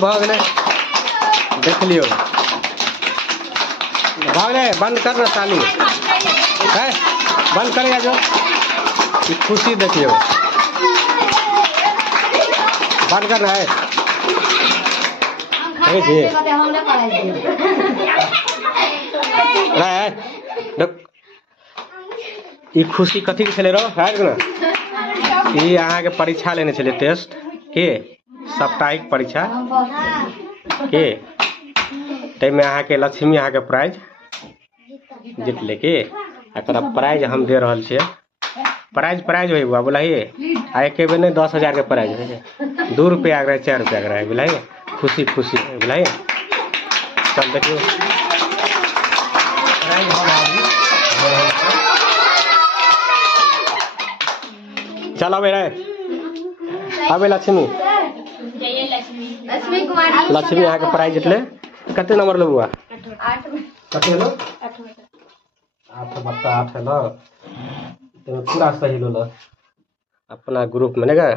भाग ले देख लियो भाग ले बंद कर ना साली है बंद करेगा जो खुशी देखियो बंद करना है ये खुशी कथी के चले रहो है ना ये अहाँ के परीक्षा लेने चले टेस्ट के साप्ताहिक परीक्षा के तय में अहाँ के लक्ष्मी अहाँ के प्राइज जीत लेके अकर प्राइज हम दे रहल छे प्राइज होई बुआ बोलाइए आ एक बेर नहीं 10,000 के प्राइज है 2 रुपया रहे 4 रुपया रहे बुलाइए खुशी बुलाइए सब देखिए चल अबे लक्ष्मी यहाँ के प्राइज जितले कते नंबर लो बुआ 8 कते लो 8 बच्चा 8 है लो तो पूरा सही लो अपना ग्रुप में नेगा